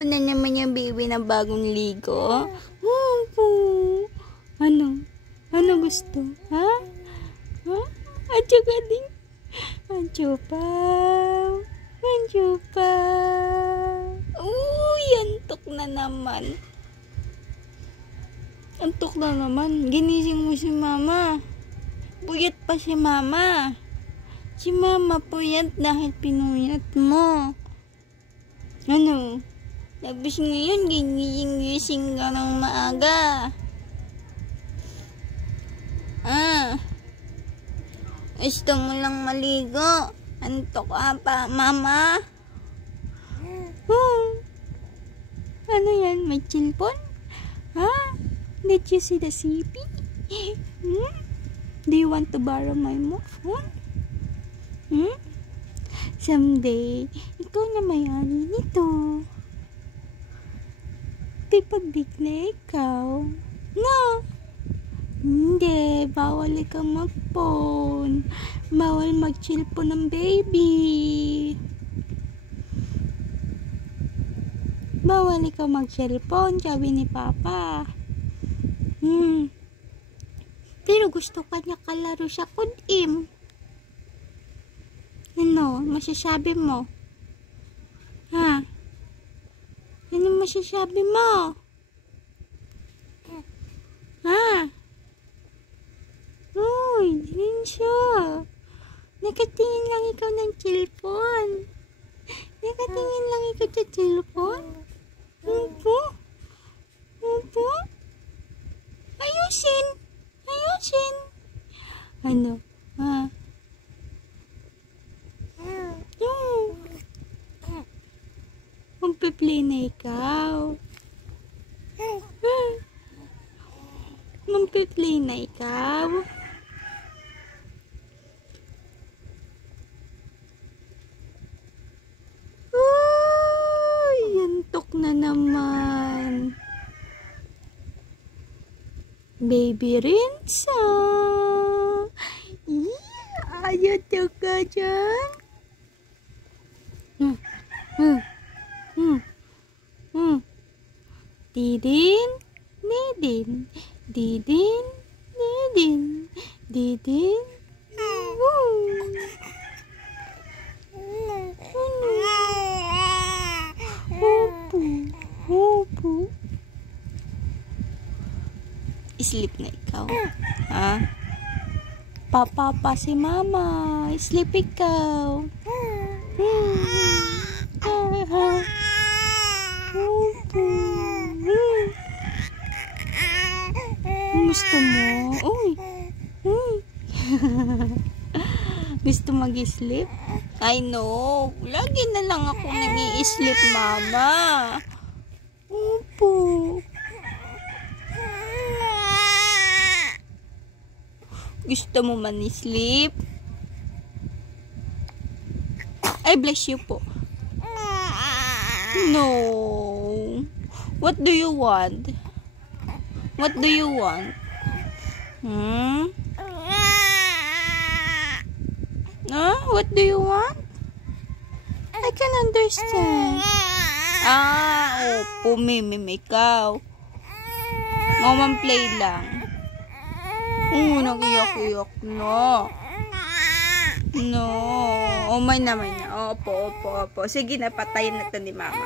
Na naman yung baby na bagong ligo. Opo. Ano? Ano gusto? Ha? Ha? Atsuka din. Atsupaw. Atsupaw. Uy, antok na naman. Antok na naman. Ginising mo si mama. Puyat pa si mama. Si mama puyat dahil pinuyat mo. Ano? Labis ngayon, ginising ka ng maaga. Gusto mo lang maligo. Antok ka pa, mama. Ano yan? May cellphone? Ha? Did you see the CP? Do you want to borrow my phone? Someday, ikaw na may-ari nito. Kapag big na ikaw. No! Hindi, bawal ikaw mag-phone. Bawal mag-cellphone ng baby. Bawal ikaw mag-cellphone, sabi ni Papa. Pero gusto ka niya kalaro sa kudim. Ano, masasabi mo? Ha? Ano masasabi mo? Ha? Uy, din siya. Nakatingin lang ikaw ng cellphone. Nakatingin lang ikaw sa cellphone. Opo? Opo? Ayusin. Ayusin. Ano? Ha? Magpe-play na ikaw. Magpe-play na ikaw. Uy, antok na naman. Baby Rinsa. Ayaw ka dyan. Didin, didin, didin, didin, didin. Opo, opo. Sleep na ikaw. Ha? Papa pa si mama. Sleep ikaw. Gusto mo? Uy. Gusto mag-sleep? I know. Lagi na lang ako nag-i-sleep, mama. Opo. Gusto mo man i-sleep? I bless you po. No. What do you want? What do you want? What do you want? I can understand. Opo, mimim ikaw. Mamang play lang. Nag-iyak-iyak na. No. May naman na. Opo. Sige na, patayin na to ni mama.